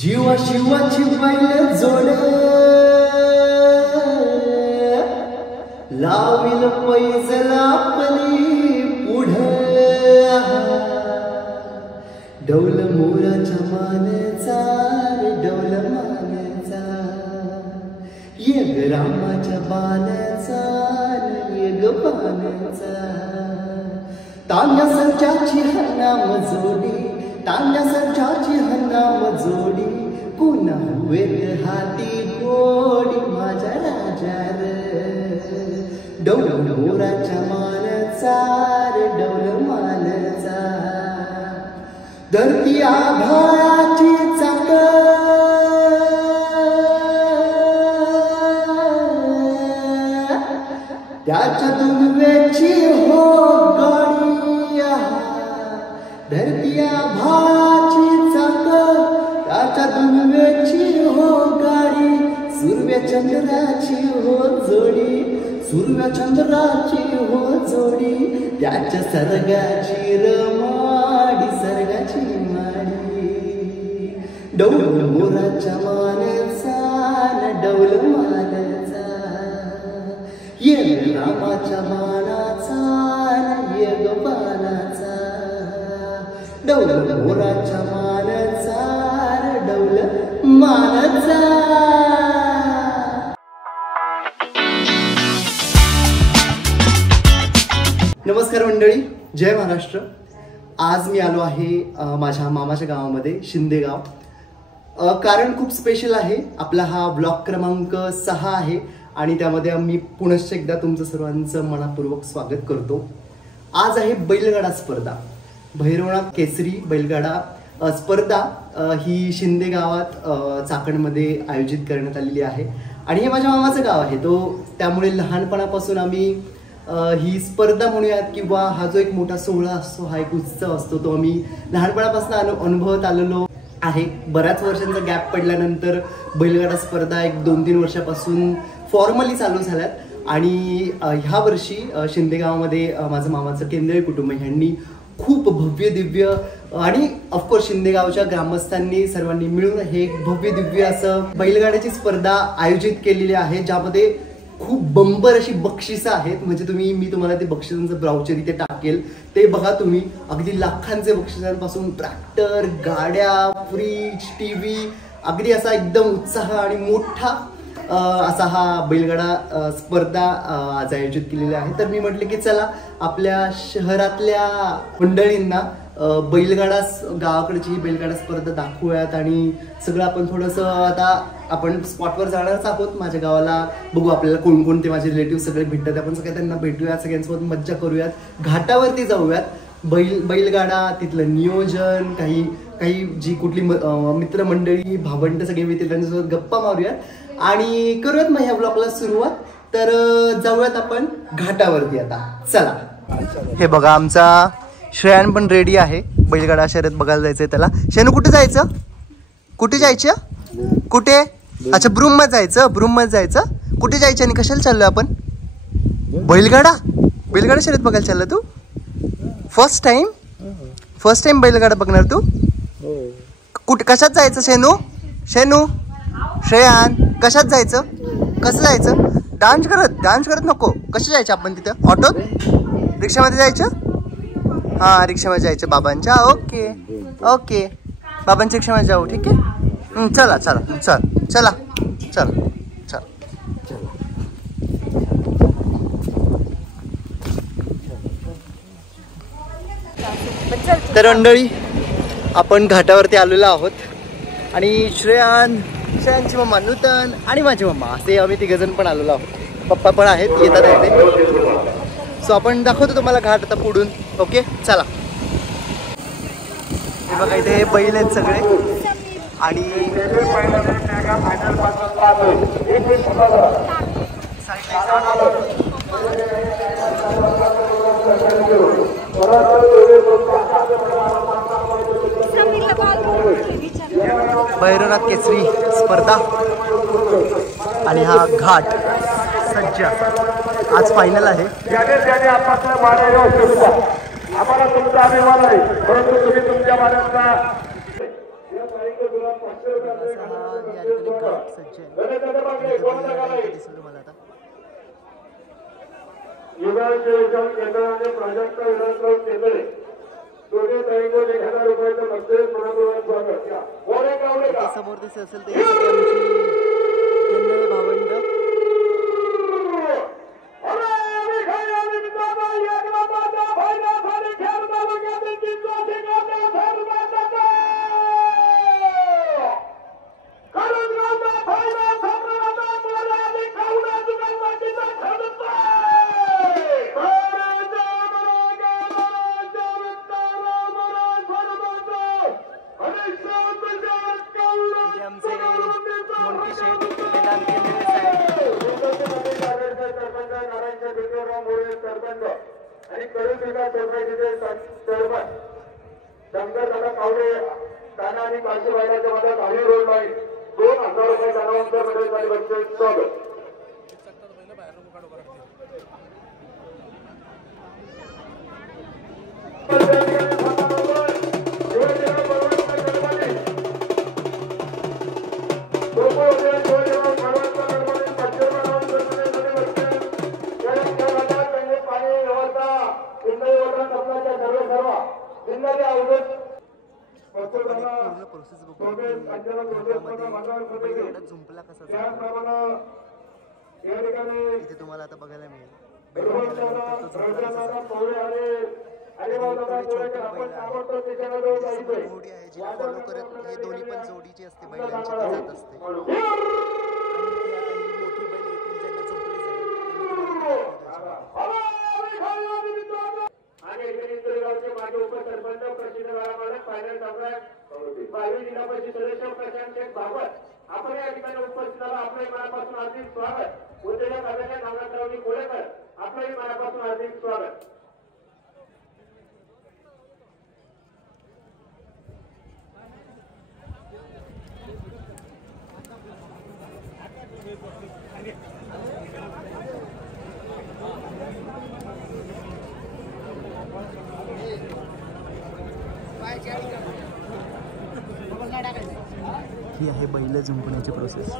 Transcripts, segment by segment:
जीवा शिवाची बैल जोड लाविल पैजला आपली पुढ डौल मोराच्या मानेचा डौल मानेचा येग रामाच्या बाणाचा येग बाणाचा तान्या संचाची हनाम जोडी तान्या संचाची हनाम जोडी पुन्हा हुवेत हाती घोडी माझ्या राजार डौल मोराच्या मानचा डौल मानचा धरती आभाळाची चाक त्याच्या दुर्वेची हो गाडी धरती आभाळाची चाक त्याच्या दुर्वेची हो गाडी सूर्य चंद्राची हो जोडी सूर्य चंद्राची हो जोडी त्याच्या सर्गाची रमाडी सर्गाची माडी डौल मोराच्या मानेचा डौल मानेचा येग रामाच्या बाणाचा येग बाणाचा डौल मोराच्या मानेचा डौल मानेचा। नमस्कार मंडळी, जय महाराष्ट्र। आज मी आलो आहे माझ्या मामाच्या गावामध्ये शिंदेगाव। कारण खूप स्पेशल आहे, आपला हा ब्लॉग क्रमांक 6 आहे आणि त्यामध्ये आम्ही पुनश्च एकदा तुमचं सर्वांचं मनापूर्वक स्वागत करतो। आज आहे बैलगाडा स्पर्धा, भैरवनाथ केसरी बैलगाडा स्पर्धा ही शिंदे गावात चाकणमध्ये आयोजित करण्यात आलेली आहे आणि हे माझ्या मामाचं गाव आहे तो, त्यामुळे लहानपणापासून आम्ही ही स्पर्धा म्हणूयात किंवा हा जो एक मोठा सोहळा असतो, हा एक उत्सव असतो, तो आम्ही लहानपणापासून अनुभवत आलेलो आहे। बऱ्याच वर्षांचा गॅप पडल्यानंतर बैलगाडा स्पर्धा एक 2-3 वर्षापासून फॉर्मली चालू झाल्यात आणि ह्या वर्षी शिंदेगावामध्ये माझं मामाचं केंद्रीय कुटुंब ह्यांनी खूप भव्य दिव्य आणि ऑफकोर्स शिंदेगावच्या ग्रामस्थांनी सर्वांनी मिळून हे एक भव्य दिव्य असं बैलगाड्याची स्पर्धा आयोजित केलेली आहे, ज्यामध्ये खूप बंपर अशी बक्षिसं आहेत। म्हणजे मी तुम्हाला ते बक्षिसांचं ब्राउचर इथे टाकेल, ते बघा तुम्ही। अगदी लाखांचे बक्षिसांपासून ट्रॅक्टर, गाड्या, फ्रीज, टीव्ही, अगदी असा एकदम उत्साह आणि मोठा असा हा बैलगाडा स्पर्धा आज आयोजित केलेला आहे। तर मी म्हटले की चला आपल्या शहरातल्या मंडळींना बैलगाडा गावाकडची ही बैलगाडा स्पर्धा दाखवूयात आणि सगळं आपण थोडंसं आता आपण स्पॉटवर जाणारच आहोत माझ्या गावाला, बघू आपल्याला कोणकोणते माझे रिलेटिव्ह सगळे भेटतात, आपण सगळे त्यांना भेटूयात, सगळ्यांसोबत मज्जा करूयात, घाटावरती जाऊयात, बैलगाडा तिथलं नियोजन, काही जी कुठली मित्रमंडळी भावंड सगळे मिळतील त्यांच्यासोबत गप्पा मारूयात आणि करूयात मग ह्या ब्लॉगला सुरुवात। तर जाऊयात आपण घाटावरती आता, चला। हे बघा आमचा श्रेयान पण रेडी आहे बैलगाडा शर्यत बघायला जायचंय त्याला। शेनू कुठे जायचं, कुठे जायचं, कुठे? अच्छा ब्रूम मध्ये जायचं, ब्रूम मध्ये जायचं। कुठे जायचं आणि कशाला चाललोय आपण? बैलगाडा शर्यत बघायला चालला तू? फर्स्ट टाइम बैलगाडा बघणार तू? कुठे कशात जायचं शेनू श्रेयान कशात जायचं, कसं जायचं? डान्स करत नको, कसं जायचं आपण तिथं? ऑटोत, रिक्षामध्ये जायचं? हां रिक्षामध्ये जायचं बाबांच्या, ओके बाबांच्या रिक्षामध्ये जाऊ, ठीक आहे। चला। तर मंडळी आपण घाटावरती आलेलो आहोत आणि श्रेयांची मम्मा नूतन आणि माझी मम्मा असे आम्ही 3 जण पण आलेलो आहोत, पप्पा पण आहेत, येतात येते। सो आपण दाखवतो तुम्हाला घाट आता पुढून, ओके चला। हे बघा इथे बैल आहेत सगळे आणि भैरवनाथ केसरी स्पर्धा आणि हा घाट सज्ज आज फायनल आहे। आम्हाला तुमचा अभिमान आहे, परंतु तुम्ही तुमच्या मालकांना असा हा या ठिकाणी घाट सज्ज आहे आणि इथे बैलगाड्या इथे दिसेल तुम्हाला आता. इथे समोर दिसत असेल ते सगळी आमची केंद्रे भावंड. पूर्ण प्रोसेस बघू बैलगाडा झुंपला कसा इथे तुम्हाला आता बघायला मिळेल. बैलगाड्यानंतर तो झुंपला कसा घोडी आहे जिला फॉलो करत हे दोन्ही पण जोडीची असते बैलांची ती जात असते. मोठी बैल येतील ज्यांना झुंपले जाईल माझे उपसरपंच प्रसिद्ध गावामालक फायनल सम्राट बावी जिल्हा परिषद सदस्य प्रशांत शेख बाबर आपण या ठिकाणी उपस्थित आला. आपले मनापासून हार्दिक स्वागत. उद्योजक आदरणीय नामनाथरावजी कोळेकर आपलंही मनापासून हार्दिक स्वागत. ही आहे बैल झुंपण्याची प्रोसेस.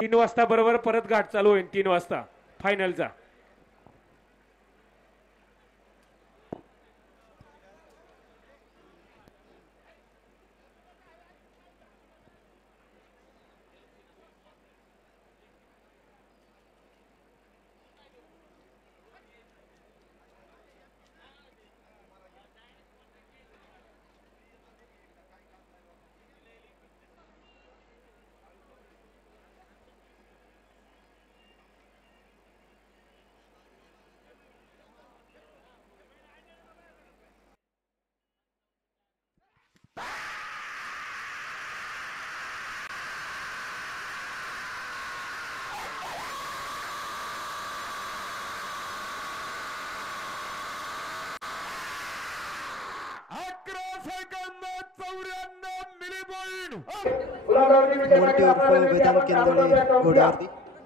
तीन वाजता बरोबर परत घाट चालू होईल. 3 वाजता फायनलचा.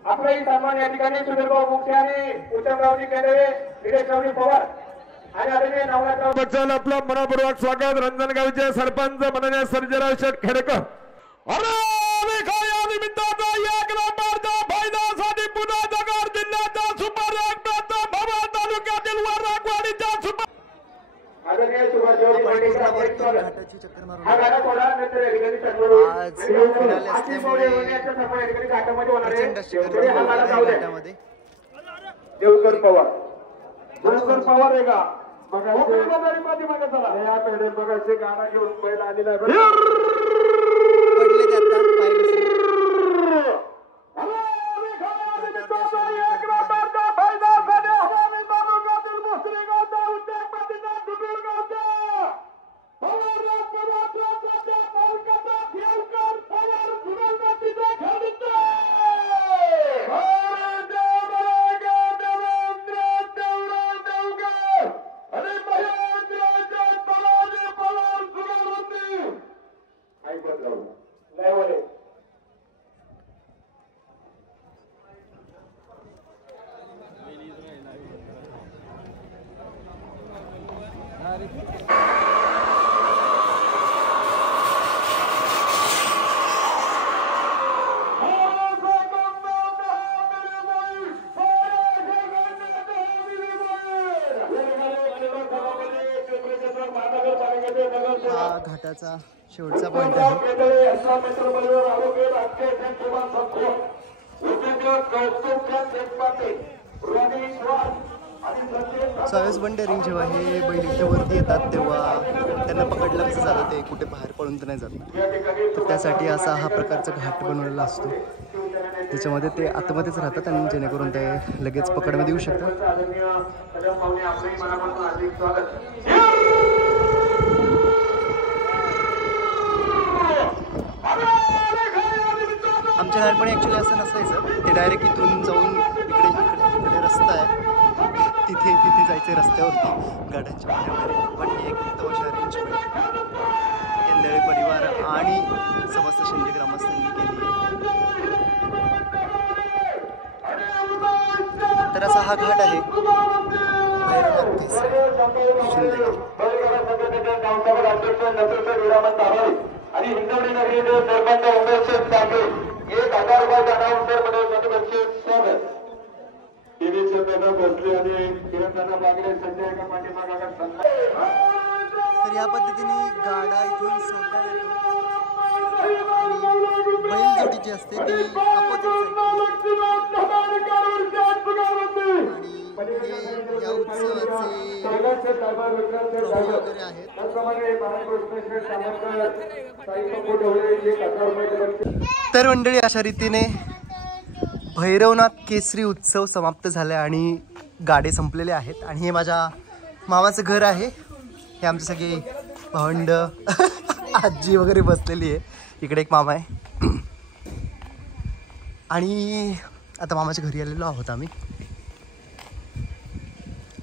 आपलाही सन्मान या ठिकाणी सुधीरभाऊ मुख्य आणि उत्तमरावजी केंद्रे निलेशरावजी पवार आणि आदरणीय नवनाथराव बच्चन आपलं मनपूर्वक स्वागत. रंजनगावचे सरपंच माननीय सर्जेराव शेठ खेडकर. अरे या निमित्ताचा एक नंबरचा फायदासाठी पुन्हा जगार जिल्ह्याचा सुपर एकमेवचा भवा तालुक्यातील वररागवाडीच्या सुपर आदरणीय सुभाषरावजी मांडेकर आपले स्वागत. हा गाडा थोडा नंतर या ठिकाणी आज फिनाले असल्यामुळे हा गाडा जाऊ द्या. देवकर पवार आहे का बघा या पेढे बघायचे गाडा घेऊन पहिला आलेला आहे. पडले ते आता पाय घसरून. हा घाटाचा शेवटचा पॉइंट आहे. 22 बंडेरिंग जेव्हा हे बैल इथे वरती येतात तेव्हा त्यांना पकडलं कसं जातं ते कुठे बाहेर पडून तर नाही जात. तर त्यासाठी असा हा प्रकारचा घाट बनवलेला असतो. त्याच्यामध्ये ते आतमध्येच राहतात आणि जेणेकरून ते लगेच पकडमध्ये येऊ शकतात. आमच्या लहानपणी ॲक्च्युली असं नसायचं. ते डायरेक्ट इथून जाऊन इकडे रस्ता आहे तिथे जायचे रस्त्यावरती गाड्यांच्या पाण्यामध्ये. पण ही एक अशा अरेंजमेंट केंदळे परिवार आणि समस्त शिंदे ग्रामस्थांनी केली. तर असा हा घाट आहे आणि हिंदवडी नगरीचे सरपंच उमेश ठाकरे 1000 रुपयाचा अनाउन्सर मध्ये स्वागत. टीव्हीचे पॅनल बसले आणि किरणदाना मागले सध्या एका पाठीमागा तर या पद्धतीने गाडा इथून सोडण्यात येतो आणि बैलजोडी जी असते ती अपोजिट आणि हे या उत्सवाचे वगैरे आहेत. तर मंडळी अशा रीतीने भैरवनाथ केसरी उत्सव समाप्त झाला आणि गाडे संपलेले आहेत. आणि हे माझ्या मामाचं घर आहे. हे आमचे सगळे भावंड आजी वगैरे बसलेली आहे. इकडे एक मामा आहे आणि आता मामाच्या घरी आलेलो आहोत आम्ही.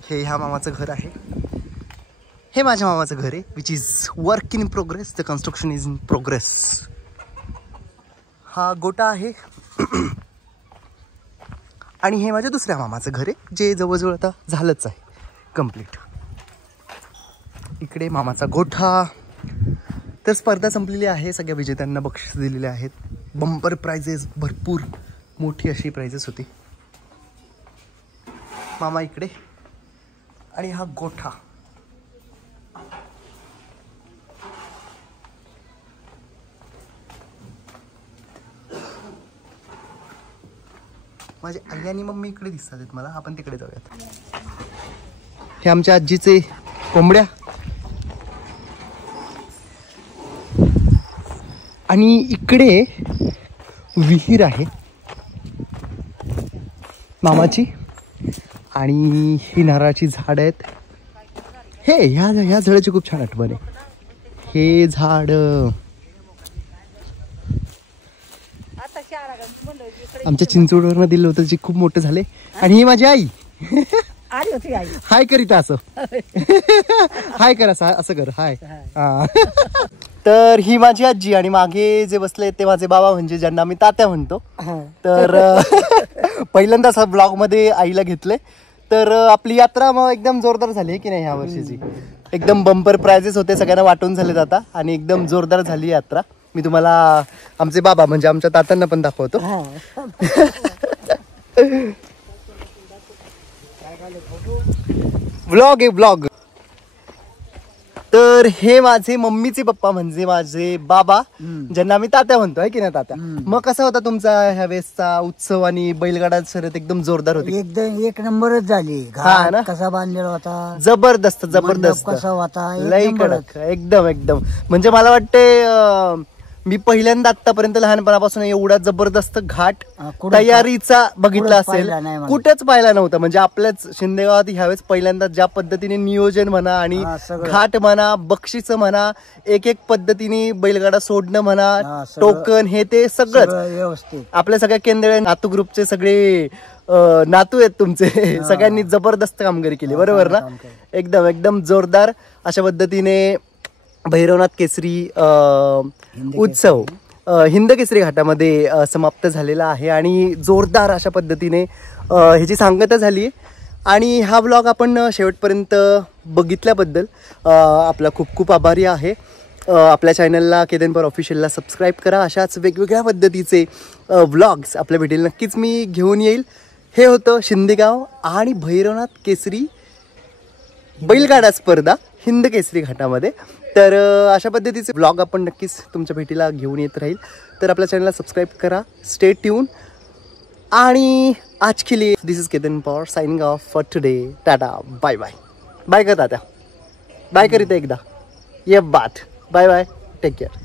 हे ह्या मामाचं घर आहे. हे माझ्या मामाचं घर आहे which is work in progress. The construction is in progress. हा गोटा आहे आणि हे माझ्या दुसऱ्या मामाचं घर आहे जे जवळजवळ आता झालंच आहे कंप्लीट. इकडे मामाचा गोठा. तर स्पर्धा संपलेली आहे. सगळ्या विजेत्यांना बक्षीस दिलेले आहेत. बंपर प्राइजेस भरपूर मोठी अशी प्राइजेस होती. मामा इकडे आणि हा गोठा. माझे आई आणि मम्मी इकडे दिसतात मला. आपण तिकडे जाऊयात. हे आमच्या आजीचे कोंबड्या आणि इकडे विहीर आहे मामाची आणि ही नारळाची झाड आहेत. हे ह्या झाडाची खूप छान आठवण आहे. हे झाड आमच्या चिंचवडवरनं दिलं होतं जे खूप मोठं झाले. आणि ही माझी आई आली होती आई. हाय करीत असं हाय कर असं कर हाय. तर ही माझी आजी आणि मागे जे बसले ते माझे बाबा म्हणजे ज्यांना मी तात्या म्हणतो. तर पहिल्यांदाच हा ब्लॉग मध्ये आईला घेतले. तर आपली यात्रा मग एकदम जोरदार झाली की नाही ह्या वर्षीची. एकदम बंपर प्राइजेस होते सगळ्यांना वाटून झालेत आता आणि एकदम जोरदार झाली यात्रा. मी तुम्हाला आमचे बाबा म्हणजे आमच्या तात्यांना पण दाखवतो. व्लॉग आहे व्लॉग. तर हे माझे मम्मीचे पप्पा म्हणजे माझे बाबा ज्यांना आम्ही तात्या म्हणतो आहे की नाही तात्या. मग कसा होता तुमचा ह्या वेळेसचा उत्सव आणि बैलगाडा शर्यत. एकदम जोरदार होती. एकदम एक नंबरच झाली. हा ना. कसा बांधलेला होता. जबरदस्त जबरदस्त. कसा होता. लई कडक एकदम एकदम. म्हणजे मला वाटते मी पहिल्यांदा आतापर्यंत लहानपणापासून एवढा जबरदस्त घाट तयारीचा बघितला असेल कुठेच पाहिला नव्हता. म्हणजे आपल्याच शिंदेगावात ह्यावेळेस पहिल्यांदा ज्या पद्धतीने नियोजन म्हणा आणि घाट म्हणा बक्षीस म्हणा एक एक पद्धतीने बैलगाडा सोडणं म्हणा टोकन हे ते सगळं व्यवस्थित. आपल्या सगळ्या केंद्र नातू ग्रुपचे सगळे नातू आहेत तुमचे सगळ्यांनी जबरदस्त कामगिरी केली बरोबर ना. एकदम एकदम जोरदार अशा पद्धतीने भैरवनाथ केसरी उत्सव हिंद केसरी घाटामध्ये समाप्त झालेला आहे आणि जोरदार अशा पद्धतीने ह्याची सांगता झाली. आणि हा ब्लॉग आपण शेवटपर्यंत बघितल्याबद्दल आपला खूप खूप आभारी आहे. आपल्या चॅनलला केदन पवार ऑफिशियलला सबस्क्राईब करा. अशाच वेगवेगळ्या पद्धतीचे व्लॉग्स आपल्या भेटीला नक्कीच मी घेऊन येईल. हे होतं शिंदेगाव आणि भैरवनाथ केसरी बैलगाडा स्पर्धा हिंद केसरी घाटामध्ये. तर अशा पद्धतीचे ब्लॉग आपण नक्कीच तुमच्या भेटीला घेऊन येत राहील. तर आपल्या चॅनलला सबस्क्राईब करा. Stay tune. आणि आज के लिए this is Kedan Pawar signing off for today. Ta ta bye bye. Bye कर तात्या. बाय करीत एकदा ये बात. Bye bye. Take care.